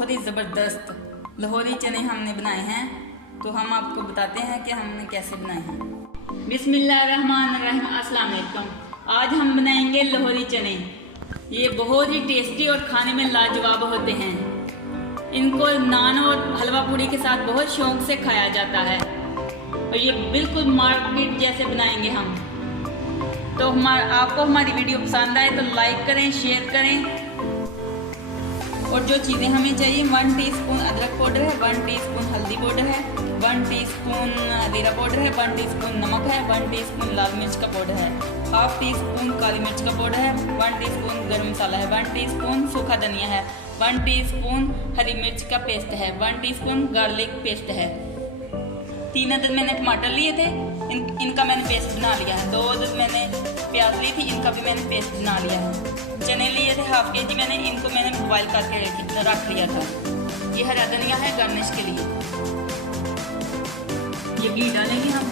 बहुत ही ज़बरदस्त लाहौरी चने हमने बनाए हैं, तो हम आपको बताते हैं कि हमने कैसे बनाए हैं। बिस्मिल्लाहिर्रहमानिर्रहीम, अस्सलाम वालेकुम। आज हम बनाएंगे लाहौरी चने। ये बहुत ही टेस्टी और खाने में लाजवाब होते हैं। इनको नान और हलवा पूरी के साथ बहुत शौक से खाया जाता है और ये बिल्कुल मार्केट जैसे बनाएंगे हम। तो आपको हमारी वीडियो पसंद आए तो लाइक करें, शेयर करें। और जो चीज़ें हमें चाहिए, 1 टीस्पून अदरक पाउडर है, 1 टीस्पून हल्दी पाउडर है, 1 टीस्पून जीरा पाउडर है, 1 टीस्पून नमक है, 1 टीस्पून लाल मिर्च का पाउडर है, हाफ टीस्पून काली मिर्च का पाउडर है, 1 टीस्पून गर्म मसाला है, 1 टीस्पून सूखा धनिया है, 1 टीस्पून हरी मिर्च का पेस्ट है, 1 टीस्पून गार्लिक पेस्ट है। 3 अदद मैंने टमाटर लिए थे, इनका मैंने पेस्ट बना लिया है। 2 अदद मैंने प्याज ली थी, इनका भी मैंने पेस्ट बना लिया है। चने लिए थे हाफ के जी, इनको मैंने बॉयल करके रख लिया था। ये हरा धनिया है गार्निश के लिए। ये घी डालेंगे हम।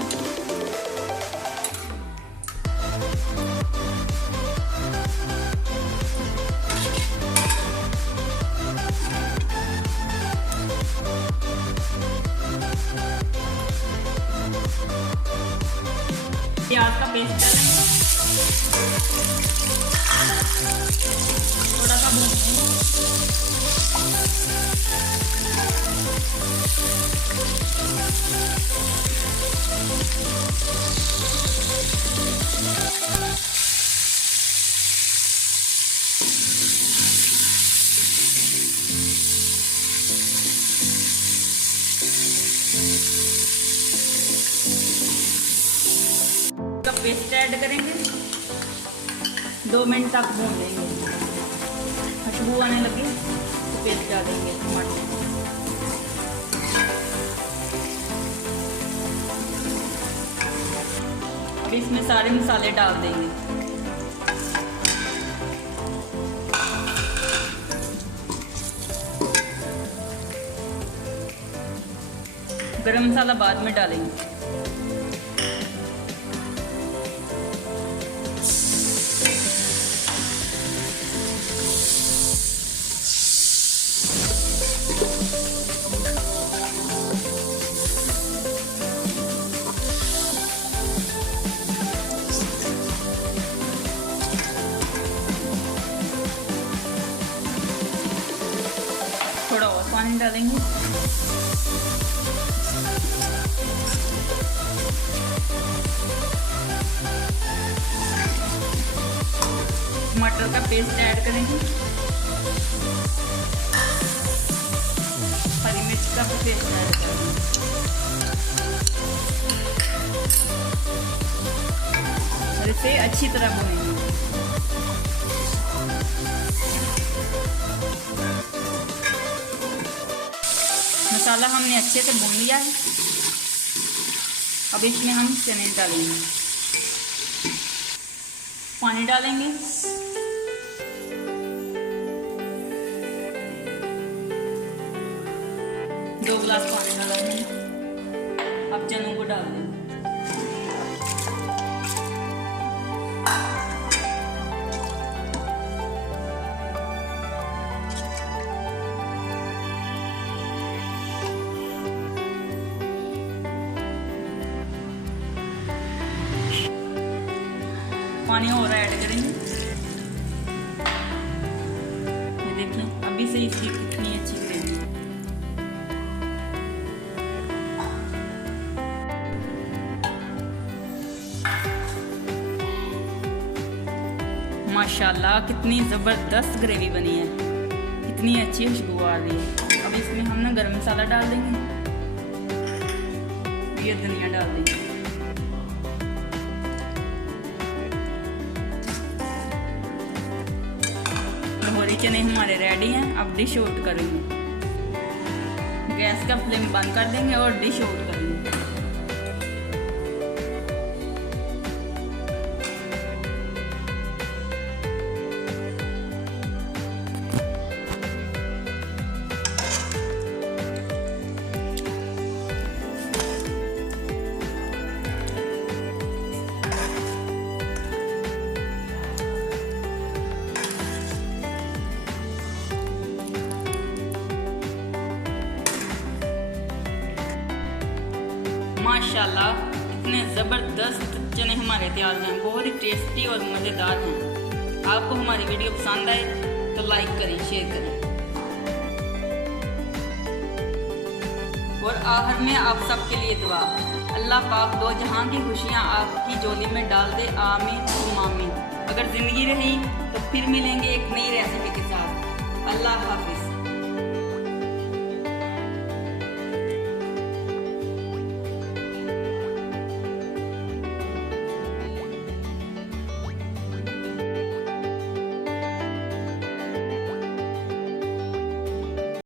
प्याज का पेस्ट डालेंगे, थोड़ा सा भूनेंगे। पेस्ट ऐड करेंगे, 2 मिनट तक भून लेंगे। खुशबू आने लगी तो पेस्ट डालेंगे टमाटर। अब इसमें सारे मसाले डाल देंगे। गरम मसाला बाद में डालेंगे। थोड़ा और पानी डालेंगे। टमाटर का पेस्ट ऐड करेंगे, हरी मिर्च का पेस्ट ऐड करेंगे और इसे अच्छी तरह भूनेंगे। मसाला हमने अच्छे से भून लिया है। अब इसमें हम चने डालेंगे, पानी डालेंगे। दो गिलास पानी डालेंगे। अब चनों को डाल देंगे। पानी और ऐड करेंगे। ये देखिए अभी से इसकी कितनी अच्छी ग्रेवी है। माशाल्लाह कितनी ज़बरदस्त ग्रेवी बनी है, कितनी अच्छी खुशबू आ रही है। अब इसमें हम ना गरम मसाला डाल देंगे, ये धनिया डाल देंगे। लाहौरी चने हमारे रेडी हैं। अब डिश आउट करेंगे। गैस का फ्लेम बंद कर देंगे और डिश आउट करेंगे। माशाल्लाह कितने ज़बरदस्त चने हमारे तैयार हुए हैं, बहुत ही टेस्टी और मज़ेदार हैं। आपको हमारी वीडियो पसंद आए तो लाइक करें, शेयर करें और आखिर में आप सबके लिए दुआ, अल्लाह पाक दो जहां की खुशियां आपकी झोली में डाल दे, आमीन तुम आमीन। अगर ज़िंदगी रही तो फिर मिलेंगे एक नई रेसिपी के साथ। अल्लाह हाफिज़।